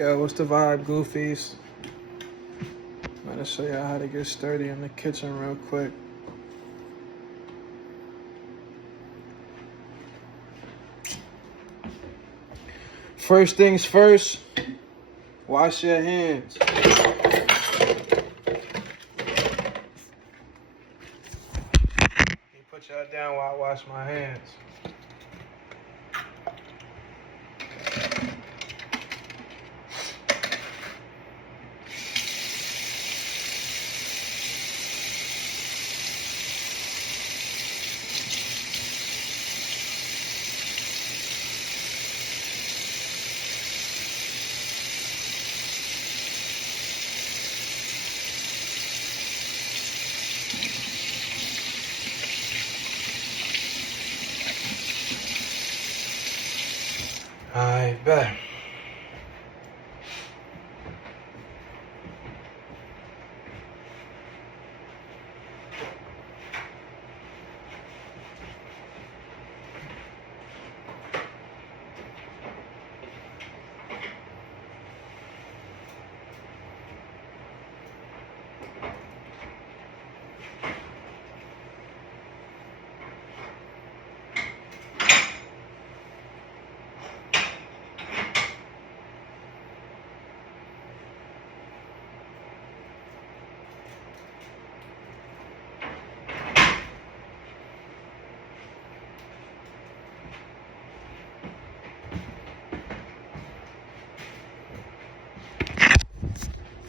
Yo, what's the vibe, goofies? I'm gonna show y'all how to get sturdy in the kitchen real quick. First things first, wash your hands. You put y'all down while I wash my hands. Alright, bet.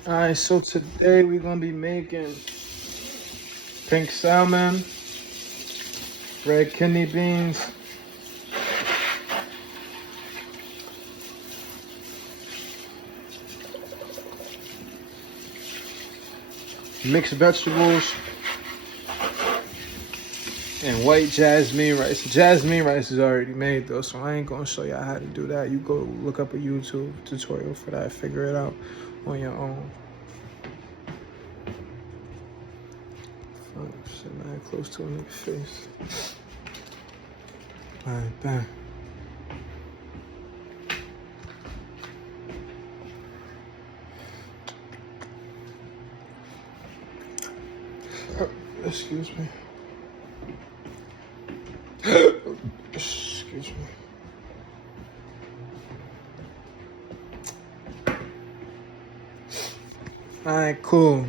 Alright, so today we're gonna be making pink salmon, red kidney beans, mixed vegetables, and white jasmine rice. Jasmine rice is already made though, so I ain't gonna show y'all how to do that. You go look up a YouTube tutorial for that, figure it out on your own. Fuck, shit, man, close to a nigga face. Alright, bang. Excuse me. Excuse me. Alright, cool.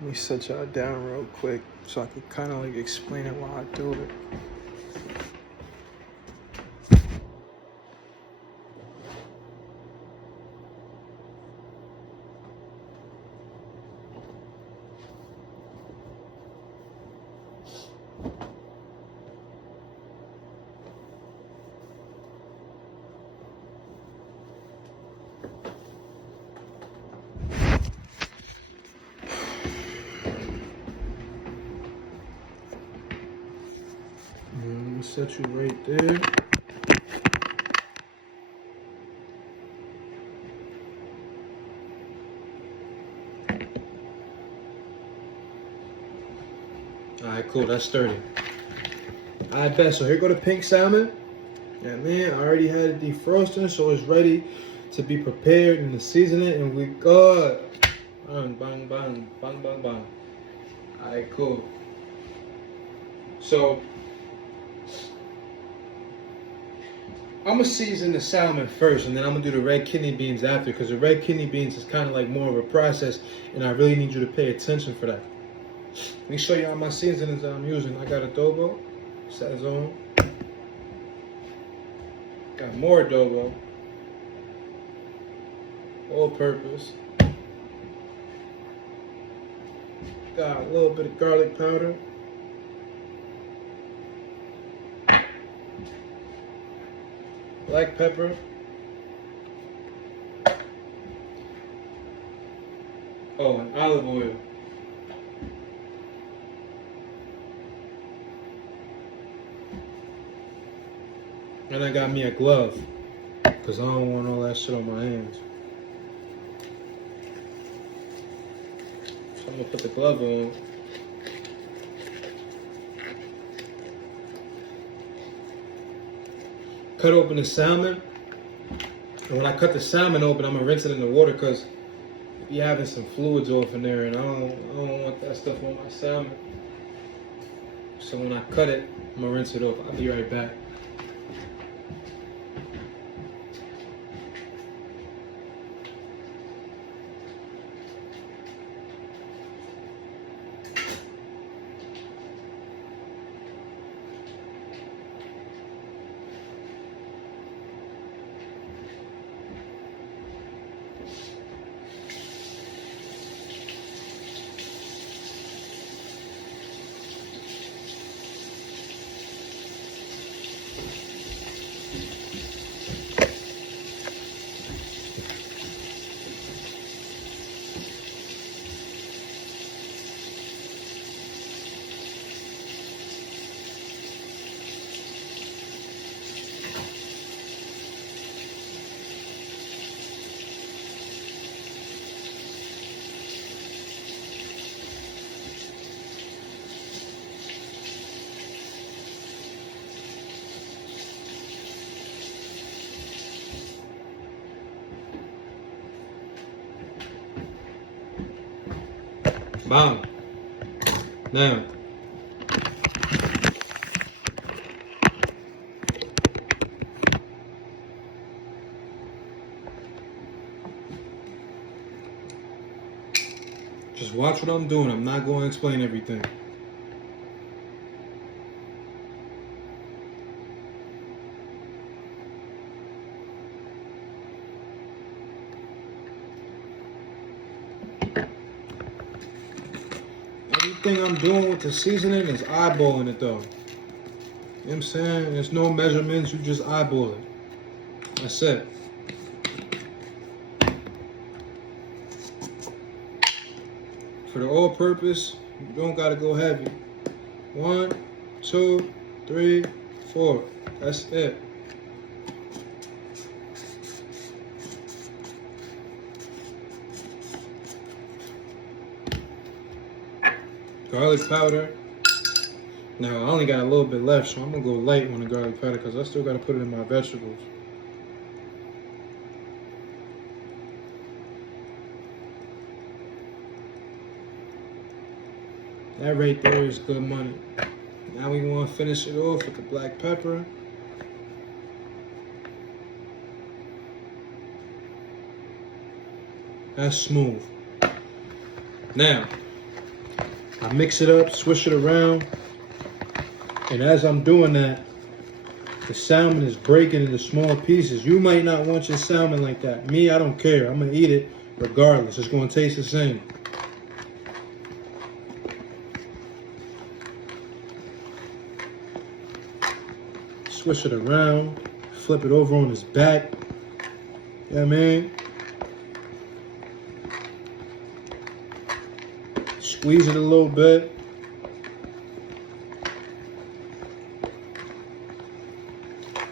Let me set y'all down real quick so I can kind of like explain it while I do it. I'm gonna set you right there. Alright, cool, that's sturdy. Alright, bet, so here go the pink salmon. Yeah, man, I already had it defrosting, so it's ready to be prepared and to season it, and we good. Bang, bang, bang, bang, bang, bang. Alright, cool. So, I'm gonna season the salmon first, and then I'm gonna do the red kidney beans after, because the red kidney beans is kind of like more of a process, and I really need you to pay attention for that. Let me show you all my seasonings that I'm using. I got adobo, sazon, got more adobo, all purpose, got a little bit of garlic powder, black pepper, oh, and olive oil. And I got me a glove, because I don't want all that shit on my hands. So I'm gonna put the glove on. Cut open the salmon. And when I cut the salmon open, I'm gonna rinse it in the water because be having some fluids off in there, and I don't want that stuff on my salmon. So when I cut it, I'm gonna rinse it off. I'll be right back. Bam. Now, just watch what I'm doing. I'm not going to explain everything. Everything I'm doing with the seasoning is eyeballing it though. You know what I'm saying? There's no measurements, you just eyeball it. That's it. For the all purpose, you don't gotta go heavy. 1, 2, 3, 4. That's it. Garlic powder. Now I only got a little bit left, so I'm gonna go light on the garlic powder because I still gotta put it in my vegetables. That right there is good money. Now we want to finish it off with the black pepper. That's smooth. Now, I mix it up, swish it around, and as I'm doing that, the salmon is breaking into small pieces. You might not want your salmon like that. Me, I don't care. I'm gonna eat it regardless. It's gonna taste the same. Swish it around, flip it over on his back. You know what I mean? Squeeze it a little bit.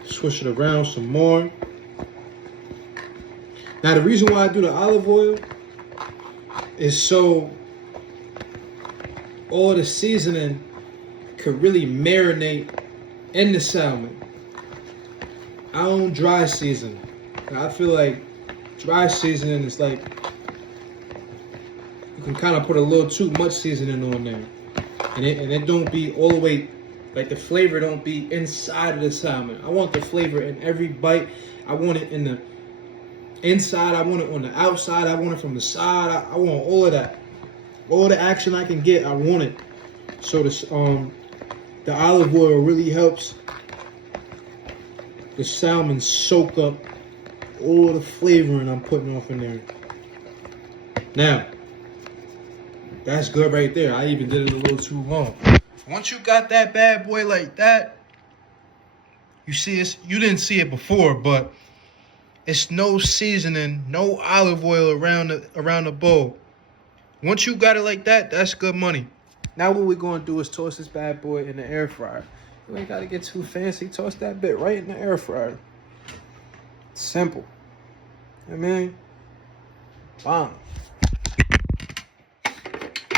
Swish it around some more. Now the reason why I do the olive oil is so all the seasoning could really marinate in the salmon. I don't dry season. I feel like dry seasoning is like you can kind of put a little too much seasoning on there, and it don't be all the way, like the flavor don't be inside of the salmon. I want the flavor in every bite. I want it in the inside. I want it on the outside. I want it from the side. I want all of that. All the action I can get, I want it. So the olive oil really helps the salmon soak up all the flavoring I'm putting off in there. Now, that's good right there. I even did it a little too long. Once you got that bad boy like that, you see it. You didn't see it before, but it's no seasoning, no olive oil around the bowl. Once you got it like that, that's good money. Now what we're gonna do is toss this bad boy in the air fryer. You ain't gotta get too fancy. Toss that bit right in the air fryer. It's simple. You know what I mean? Bam.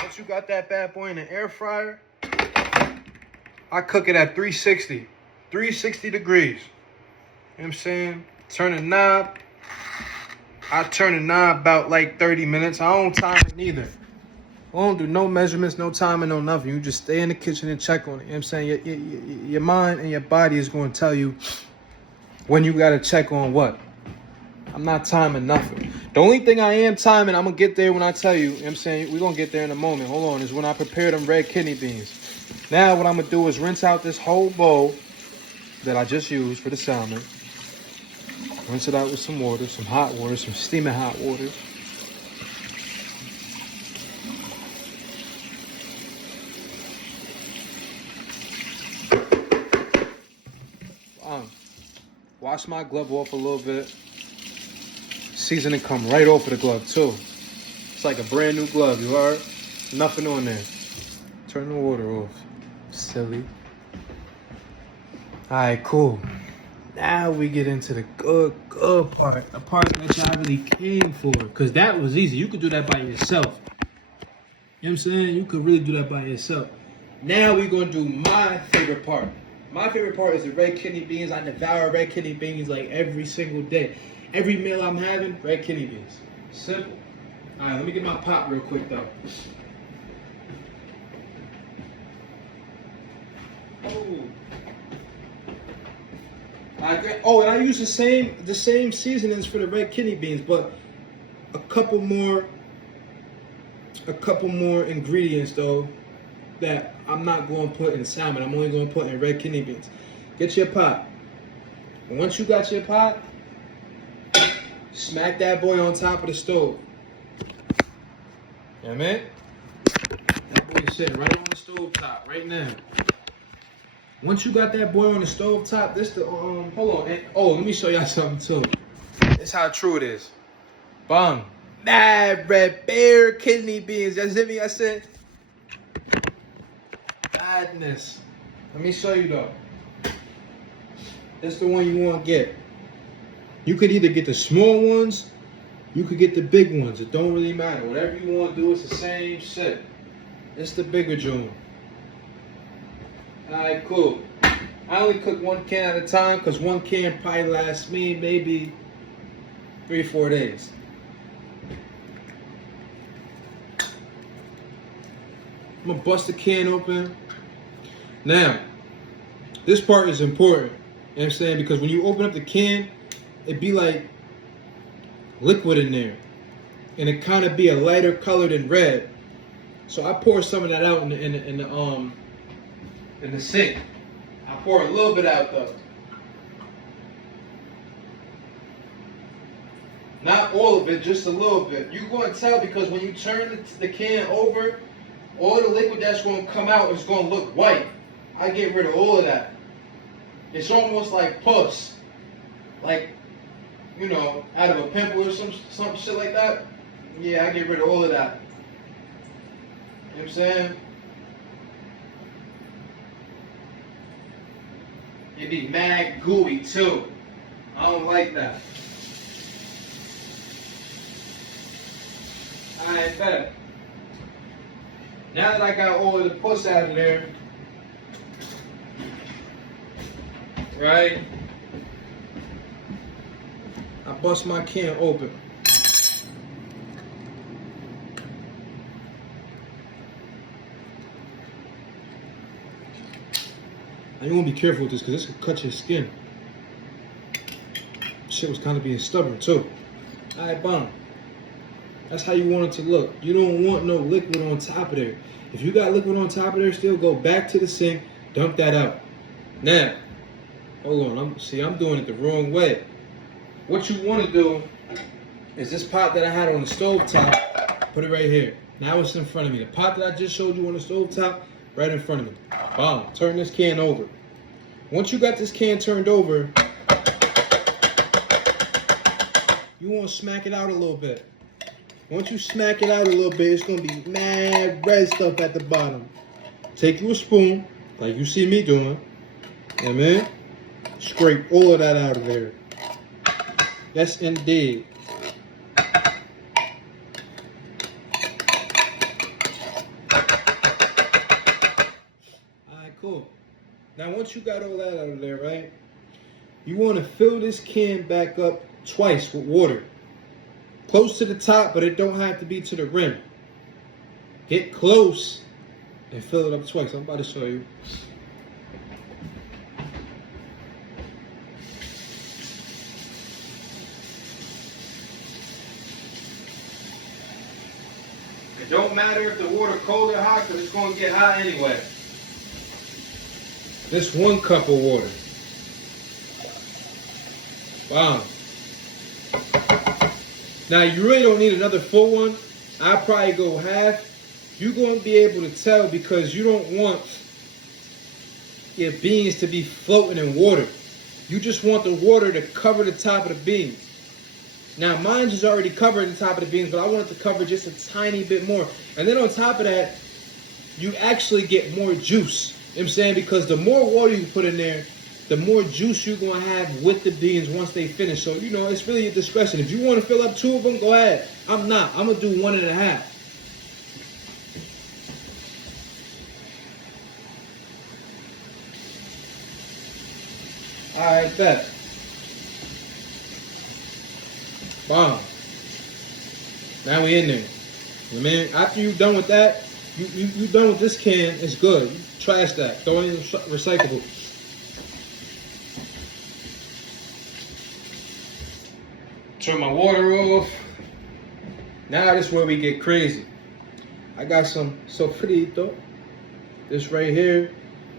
Once you got that bad boy in the air fryer, I cook it at 360 degrees. You know what I'm saying? Turn the knob, I turn the knob about like 30 minutes. I don't time it neither. I don't do no measurements, no timing, no nothing. You just stay in the kitchen and check on it. You know what I'm saying? Your mind and your body is going to tell you when you got to check on what. I'm not timing nothing. The only thing I am timing, I'm going to get there when I tell you. You know what I'm saying? We're going to get there in a moment. Hold on. Is when I prepare them red kidney beans. Now what I'm going to do is rinse out this whole bowl that I just used for the salmon. Rinse it out with some water, some hot water, some steaming hot water. Wash my glove off a little bit. Seasoning come right off of the glove too. It's like a brand new glove, you heard? Nothing on there. Turn the water off. Silly. Alright, cool. Now we get into the good part. The part that y'all really came for. Because that was easy. You could do that by yourself. You know what I'm saying? You could really do that by yourself. Now we're going to do my favorite part. My favorite part is the red kidney beans. I devour red kidney beans like every single day. Every meal I'm having, red kidney beans. Simple. All right, let me get my pot real quick though. Oh, and I use the same seasonings for the red kidney beans, but a couple more ingredients though that I'm not going to put in salmon. I'm only going to put in red kidney beans. Get your pot. And once you got your pot, smack that boy on top of the stove. Yeah, man. That boy is sitting right on the stove top right now. Once you got that boy on the stove top, this the hold on. And, let me show y'all something too. This how true it is. Bang. Mad red bear kidney beans. That's it. I said. Madness. Let me show you though. That's the one you want to get. You could either get the small ones, you could get the big ones. It don't really matter. Whatever you want to do, it's the same shit. It's the bigger joint. Alright, cool. I only cook one can at a time because one can probably lasts me maybe 3-4 days. I'm gonna bust the can open. Now, this part is important. You know what I'm saying? Because when you open up the can, it'd be like liquid in there. And it kind of be a lighter color than red. So I pour some of that out in the sink. I pour a little bit out though. Not all of it, just a little bit. You're going to tell because when you turn the can over, all the liquid that's going to come out is going to look white. I get rid of all of that. It's almost like pus. Like, you know, out of a pimple or some shit like that. Yeah, I get rid of all of that. You know what I'm saying? It'd be mad gooey too. I don't like that. Alright, bet. Now that I got all of the pus out of there, right? I bust my can open. Now you want to be careful with this because this could cut your skin. Shit was kind of being stubborn too. Alright, bomb. That's how you want it to look. You don't want no liquid on top of there. If you got liquid on top of there still, go back to the sink, dump that out. Now, hold on, I'm doing it the wrong way. What you want to do is this pot that I had on the stove top, put it right here. Now it's in front of me. The pot that I just showed you on the stove top, right in front of me. Boom, turn this can over. Once you got this can turned over, you want to smack it out a little bit. Once you smack it out a little bit, it's going to be mad red stuff at the bottom. Take you a spoon, like you see me doing, and then scrape all of that out of there. Yes, indeed. Alright, cool. Now, once you got all that out of there, right, you want to fill this can back up twice with water. Close to the top, but it don't have to be to the rim. Get close and fill it up twice. I'm about to show you. It don't matter if the water cold or hot, because it's going to get hot anyway. This 1 cup of water. Wow. Now, you really don't need another full one. I'll probably go half. You're going to be able to tell because you don't want your beans to be floating in water. You just want the water to cover the top of the beans. Now, mine is already covered the top of the beans, but I want it to cover just a tiny bit more. And then on top of that, you actually get more juice. You know what I'm saying? Because the more water you put in there, the more juice you're going to have with the beans once they finish. So, you know, it's really your discretion. If you want to fill up 2 of them, go ahead. I'm not. I'm going to do 1.5. All right, bet. Bomb. Now we in there. You know, man, after you're done with that, you done with this can, it's good. You trash that. Throw it in recyclable. Turn my water off. Now this is where we get crazy. I got some sofrito. This right here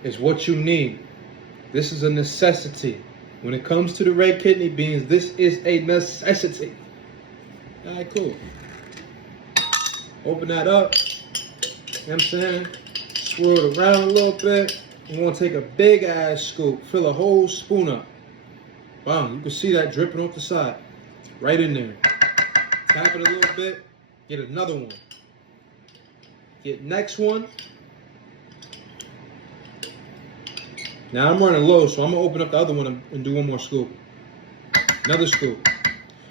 is what you need. This is a necessity. When it comes to the red kidney beans, this is a necessity. All right, cool. Open that up. You know what I'm saying? Swirl it around a little bit. You want to take a big ass scoop. Fill a whole spoon up. Wow, you can see that dripping off the side. Right in there. Tap it a little bit. Get another one. Get next one. Now I'm running low, so I'm going to open up the other one and do one more scoop. Another scoop.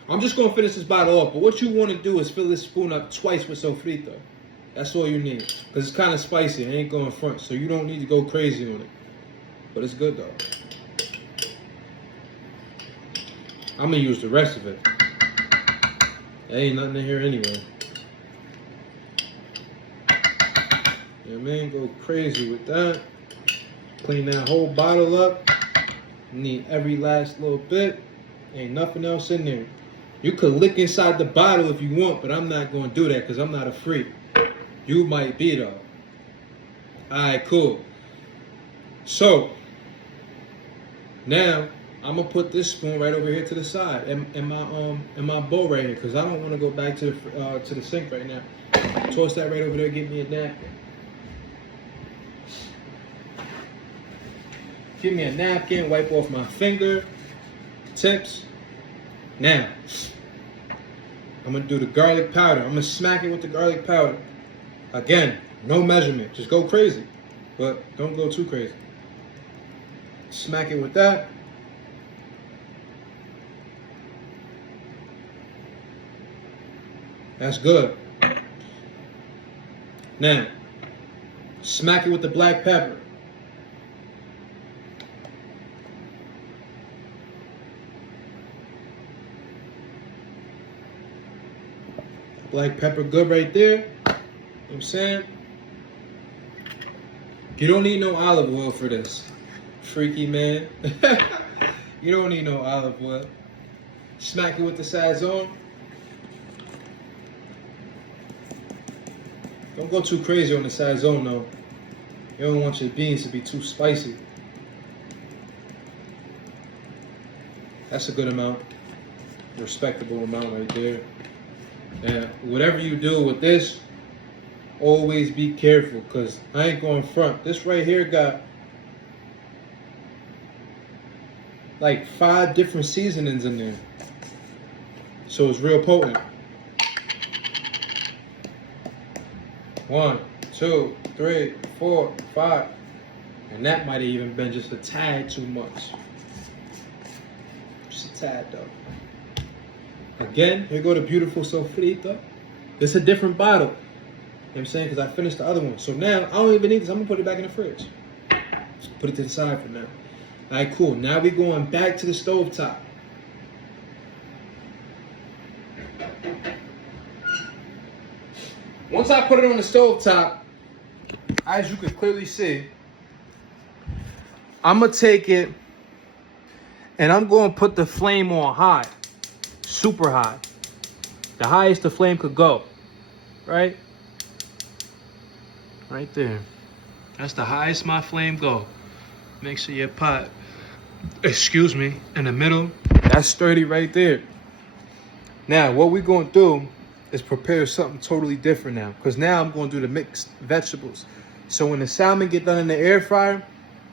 I'm just going to finish this bottle off, but what you want to do is fill this spoon up twice with sofrito. That's all you need. Because it's kind of spicy. It ain't going front, so you don't need to go crazy on it. But it's good, though. I'm going to use the rest of it. There ain't nothing in here anyway. You know what I mean? Go crazy with that. Clean that whole bottle up. You need every last little bit. Ain't nothing else in there. You could lick inside the bottle if you want, but I'm not going to do that because I'm not a freak. You might be, though. Alright, cool. So, now, I'm going to put this spoon right over here to the side in my bowl right here because I don't want to go back to the sink right now. Toss that right over there, give me a napkin. Give me a napkin, wipe off my finger tips. Now, I'm going to do the garlic powder. I'm going to smack it with the garlic powder. Again, no measurement. Just go crazy. But don't go too crazy. Smack it with that. That's good. Now, smack it with the black pepper. Black pepper good right there. You know what I'm saying? You don't need no olive oil for this. Freaky man. You don't need no olive oil. Smack it with the Sazon. Don't go too crazy on the Sazon though. You don't want your beans to be too spicy. That's a good amount. Respectable amount right there. And whatever you do with this, always be careful because I ain't going front. This right here got like 5 different seasonings in there. So it's real potent. 1, 2, 3, 4, 5. And that might have even been just a tad too much. Just a tad though. Again, here go the beautiful sofrito. It's a different bottle. You know what I'm saying? Because I finished the other one. So now, I don't even need this. I'm going to put it back in the fridge. Just put it to the side for now. All right, cool. Now we're going back to the stovetop. Once I put it on the stove top, as you can clearly see, I'm gonna take it and I'm gonna put the flame on high, super high, the highest the flame could go, right? Right there. That's the highest my flame go. Make sure your pot, excuse me, in the middle. That's sturdy right there. Now, what we're gonna do is prepare something totally different now. Because now I'm gonna do the mixed vegetables. So when the salmon get done in the air fryer,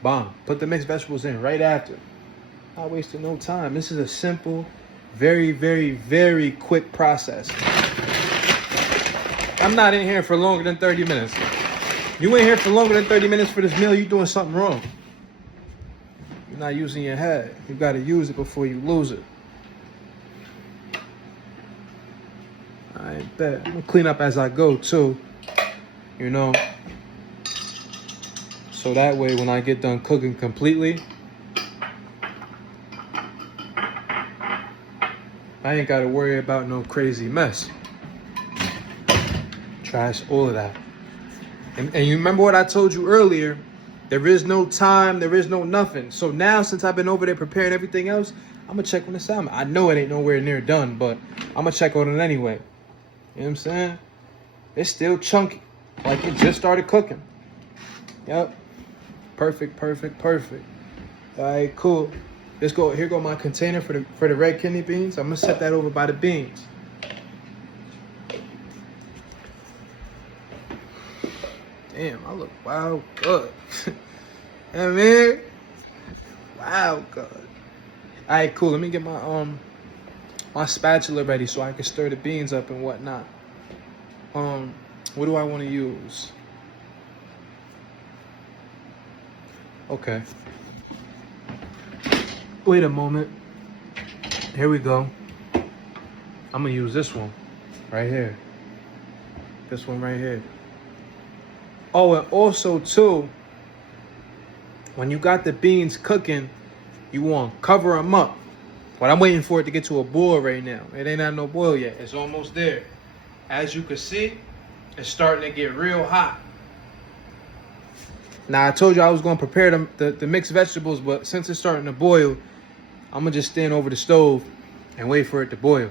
bomb, put the mixed vegetables in right after. Not wasting no time. This is a simple, very, very, very quick process. I'm not in here for longer than 30 minutes. You ain't here for longer than 30 minutes for this meal, you doing something wrong. You're not using your head. You gotta use it before you lose it. I bet. I'm gonna clean up as I go too. You know. So that way when I get done cooking completely, I ain't gotta worry about no crazy mess. Trash all of that. And you remember what I told you earlier? There is no time, there is no nothing. So now, since I've been over there preparing everything else, I'm gonna check on the salmon. I know it ain't nowhere near done, but I'm gonna check on it anyway. You know what I'm saying? It's still chunky, like it just started cooking. Yep. Perfect, perfect, perfect. All right, cool. Let's go. Here go my container for the red kidney beans. I'm gonna set that over by the beans. Damn, I look wow good. Yeah, man. Wow good. All right, cool. Let me get my my spatula ready so I can stir the beans up and whatnot. What do I want to use? Okay. Wait a moment. Here we go. I'm gonna use this one right here. This one right here. Oh, and also too, when you got the beans cooking, you want to cover them up. But I'm waiting for it to get to a boil right now. It ain't at no boil yet. It's almost there. As you can see, it's starting to get real hot. Now, I told you I was going to prepare the mixed vegetables, but since it's starting to boil, I'm going to just stand over the stove and wait for it to boil.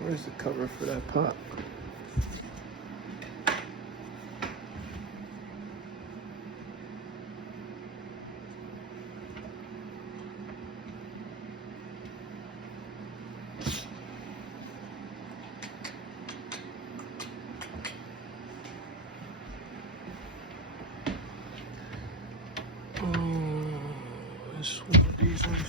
Where's the cover for that pot? This one of these ones.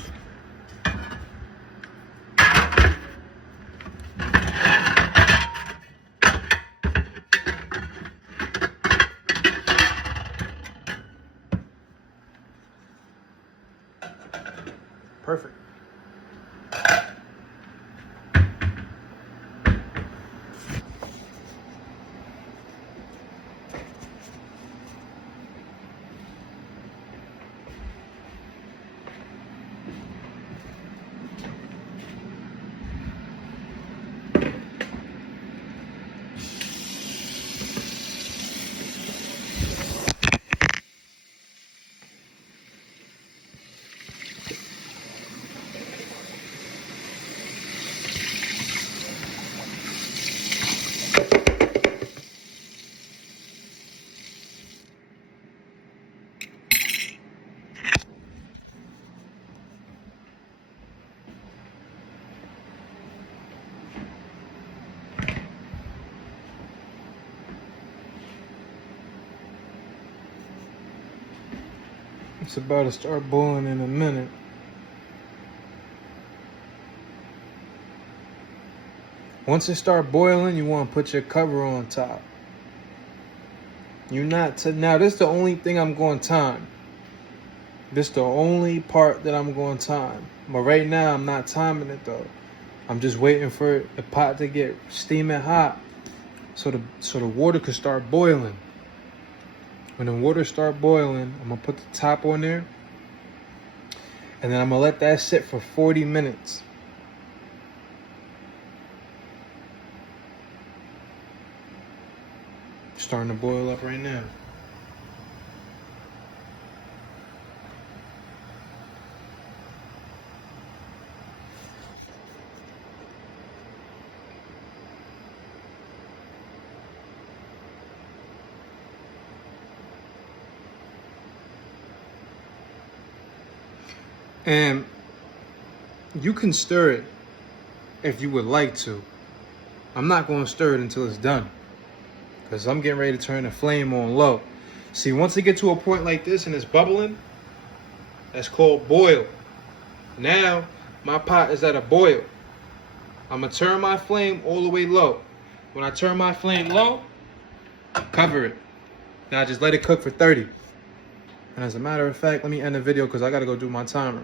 Perfect. It's about to start boiling in a minute. Once it start boiling, you want to put your cover on top. Now this is the only thing I'm going time. This is the only part that I'm going time. But right now, I'm not timing it though. I'm just waiting for the pot to get steaming hot so the water could start boiling. When the water start boiling, I'm gonna put the top on there, and then I'm gonna let that sit for 40 minutes. starting to boil up right now. And you can stir it if you would like to. I'm not going to stir it until it's done, because I'm getting ready to turn the flame on low. See, once it gets to a point like this and it's bubbling, that's called boil. Now, my pot is at a boil. I'm going to turn my flame all the way low. When I turn my flame low, cover it. Now just let it cook for 30. And as a matter of fact, let me end the video because I got to go do my timer.